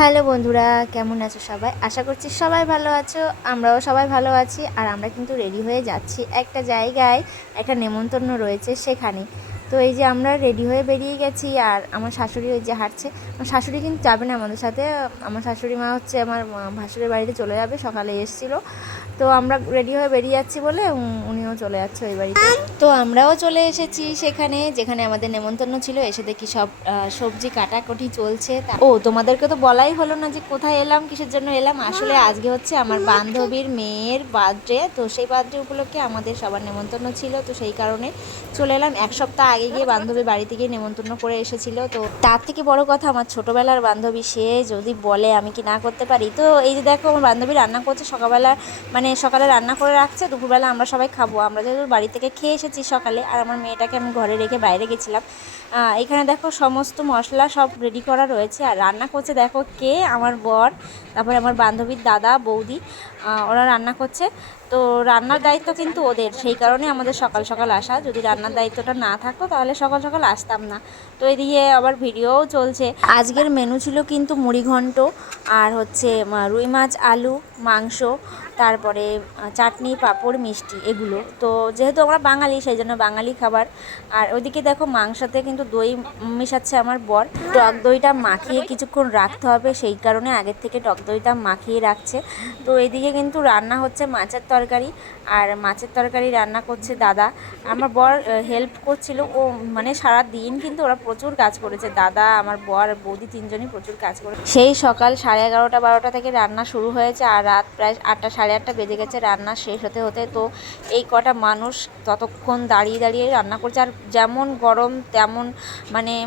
Hello বন্ধুরা, কেমন আছো সবাই? আশা করছি সবাই ভালো আছো। আমরাও সবাই ভালো আছি। আর আমরা কিন্তু রেডি হয়ে যাচ্ছি একটা জায়গায়, একটা নেমন্তন্ন রয়েছে সেখানে। তো এই যে আমরা রেডি হয়ে বেরিয়ে গেছি, আর আমার শাশুড়ি ওই যে হাঁটছে। আমার শাশুড়ি কিন্তু যাবে না আমাদের সাথে। আমার শাশুড়ি মা হচ্ছে আমার ভাসুরের বাড়িতে চলে যাবে, সকালে এসেছিলো। তো আমরা রেডি হয়ে বেরিয়ে যাচ্ছি বলে উনিও চলে যাচ্ছে ওই বাড়িতে। তো আমরাও চলে এসেছি সেখানে, যেখানে আমাদের নেমন্তন্ন ছিল। এসে দেখি সব সবজি কাটাকুটি চলছে। ও, তোমাদেরকে তো বলাই হলো না যে কোথায় এলাম, কিসের জন্য এলাম। আসলে আজকে হচ্ছে আমার বান্ধবীর মেয়ের বার্থডে। তো সেই বার্থডে উপলক্ষে আমাদের সবার নেমন্তন্ন ছিল, তো সেই কারণে চলে এলাম। এক সপ্তাহ আগে গিয়ে বান্ধবী বাড়িতে গিয়ে নেমন্তন্ন করে এসেছিল। তো তার থেকে বড় কথা, আমার ছোটোবেলার বান্ধবী, সে যদি বলে আমি কি না করতে পারি। তো এই যে দেখো, আমার বান্ধবী রান্না করছে সকালবেলা, মানে সকালে রান্না করে রাখছে, দুপুরবেলা আমরা সবাই খাবো। আমরা যেহেতু বাড়ি থেকে খেয়ে এসেছি সকালে, আর আমার মেয়েটাকে আমি ঘরে রেখে বাইরে গেছিলাম। এখানে দেখো সমস্ত মশলা সব রেডি করা রয়েছে। আর রান্না করছে দেখো কে, আমার বর, তারপরে আমার বান্ধবীর দাদা বৌদি, ওরা রান্না করছে। তো রান্নার দায়িত্ব কিন্তু ওদের, সেই কারণে আমাদের সকাল সকাল আসা। যদি রান্নার দায়িত্বটা না থাকতো তাহলে সকাল সকাল আসতাম না। তো এদিকে আবার ভিডিওও চলছে। আজকের মেনু ছিল কিন্তু মুড়িঘণ্ট, আর হচ্ছে রুই মাছ, আলু, মাংস, তারপরে চাটনি, পাঁপড়, মিষ্টি, এগুলো। তো যেহেতু আমরা বাঙালি, সেই জন্য বাঙালি খাবার। আর ওইদিকে দেখো মাংসতে কিন্তু দই মেশাচ্ছে আমার বর। টক দইটা মাখিয়ে কিছুক্ষণ রাখতে হবে, সেই কারণে আগের থেকে টক দইটা মাখিয়ে রাখছে। তো এদিকে কিন্তু রান্না হচ্ছে মাছের তরকারি, আর মাছের তরকারি রান্না করছে দাদা। আমার বর হেল্প করছিল। ও মানে সারা দিন কিন্তু ওরা প্রচুর কাজ করেছে, দাদা, আমার বর, বৌদি, তিনজনই প্রচুর কাজ করে। সেই সকাল 11:30 12টা থেকে রান্না শুরু হয়েছে, আর রাত প্রায় 8টা 8:30 বেজে গেছে রান্না শেষ হতে হতে। তো এই কটা মানুষ ততক্ষণ দাঁড়িয়ে দাঁড়িয়ে রান্না করছে। আর যেমন গরম তেমন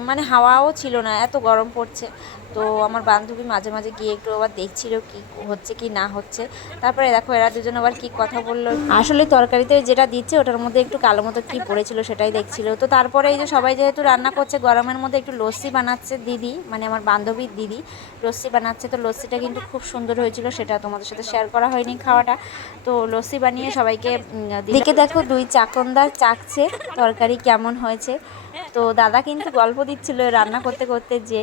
মানে হাওয়াও ছিল না, এত গরম পড়ছে। তো আমার বান্ধবী মাঝে মাঝে গিয়ে একটু আবার দেখছিল কি হচ্ছে কি না হচ্ছে। তারপরে দেখো এরা দুজন আবার কি কথা বললো। আসলে তরকারিতে যেটা দিচ্ছে ওটার মধ্যে একটু কালো মতো কি পড়েছিল সেটাই দেখছিল। তো তারপরে এই যে সবাই যেহেতু রান্না করছে, গরমের মধ্যে একটু লস্যি বানাচ্ছে দিদি, মানে আমার বান্ধবীর দিদি লস্যি বানাচ্ছে। তো লস্যিটা কিন্তু খুব সুন্দর হয়েছিল, সেটা তোমাদের সাথে শেয়ার করা হয়নি খাওয়াটা। তো লস্যি বানিয়ে সবাইকে দিকে দেখো দুই চাকনদার চাকছে তরকারি কেমন হয়েছে। তো দাদা কিন্তু গল্প দিচ্ছিল রান্না করতে করতে যে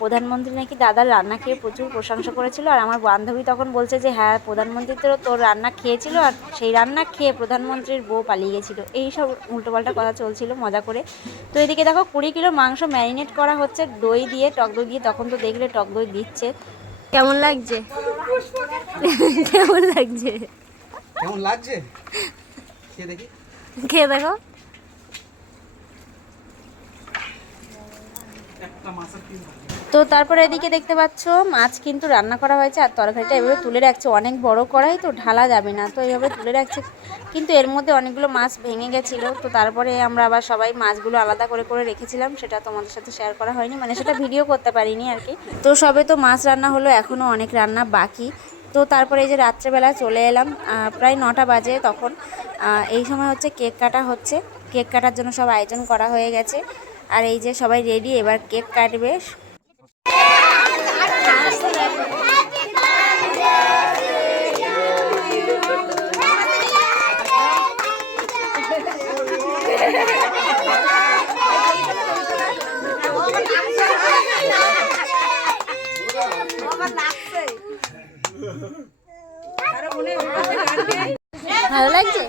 প্রধানমন্ত্রী নাকি দাদার রান্না খেয়ে প্রচুর প্রশংসা করেছিল। আর আমার বান্ধবী তখন বলছে যে হ্যাঁ, প্রধানমন্ত্রী তো তোর রান্না খেয়েছিল, আর সেই রান্না খেয়ে প্রধানমন্ত্রীর বউ পালিয়ে গেছিলো। এই সব উল্টোপাল্টা কথা চলছিল মজা করে। তো এদিকে দেখো 20 কিলো মাংস ম্যারিনেট করা হচ্ছে দই দিয়ে, টক দই দিয়ে। তখন তো দেখলে টক দই দিচ্ছে। কেমন লাগছে? কেমন লাগছে? কেমন লাগছে খেয়ে দেখি। খেয়ে দেখো। একটা মাছের পিস। তো তারপরে এদিকে দেখতে পাচ্ছ মাছ কিন্তু রান্না করা হয়েছে, আর তরকারিটা এভাবে তুলে রাখছে। অনেক বড় কড়াই তো ঢালা যাবে না, তো এইভাবে তুলে রাখছে। কিন্তু এর মধ্যে অনেকগুলো মাছ ভেঙে গেছিলো। তো তারপরে আমরা আবার সবাই মাছগুলো আলাদা করে করে রেখেছিলাম, সেটা তোমাদের সাথে শেয়ার করা হয়নি, মানে সেটা ভিডিও করতে পারিনি আর কি। তো সবে তো মাছ রান্না হলো, এখনও অনেক রান্না বাকি। তো তারপরে এই যে রাত্রেবেলা চলে এলাম, প্রায় 9টা বাজে তখন। এই সময় হচ্ছে কেক কাটা হচ্ছে। কেক কাটার জন্য সব আয়োজন করা হয়ে গেছে। আর এই যে সবাই রেডি, এবার কেক কাটবে। ভালো লাগছে?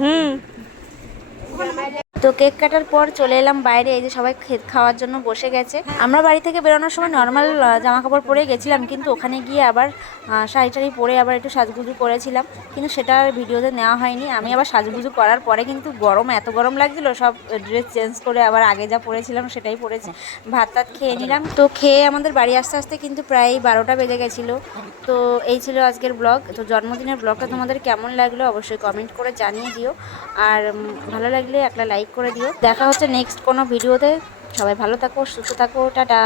হুম। তো কেক কাটার পর চলে এলাম বাইরে। এই যে সবাই খাওয়ার জন্য বসে গেছে। আমরা বাড়ি থেকে বেরোনোর সময় নর্মাল জামা কাপড় পরে গেছিলাম, কিন্তু ওখানে গিয়ে আবার শাড়ি টাড়ি পরে আবার একটু সাজগুজু করেছিলাম, কিন্তু সেটা আর ভিডিওতে নেওয়া হয়নি। আমি আবার সাজগুজু করার পরে কিন্তু এত গরম লাগছিল, সব ড্রেস চেঞ্জ করে আবার আগে যা পরেছিলাম সেটাই পরেছি। ভাত টাত খেয়ে নিলাম। তো খেয়ে আমাদের বাড়ি আসতে আসতে কিন্তু প্রায় 12টা বেজে গেছিলো। তো এই ছিল আজকের ব্লগ। তো জন্মদিনের ব্লগটা তোমাদের কেমন লাগলো অবশ্যই কমেন্ট করে জানিয়ে দিও, আর ভালো লাগলে একটা লাইক করে দিও। দেখা হচ্ছে নেক্সট কোনো ভিডিওতে। সবাই ভালো থাকো, সুস্থ থাকো, টাটা।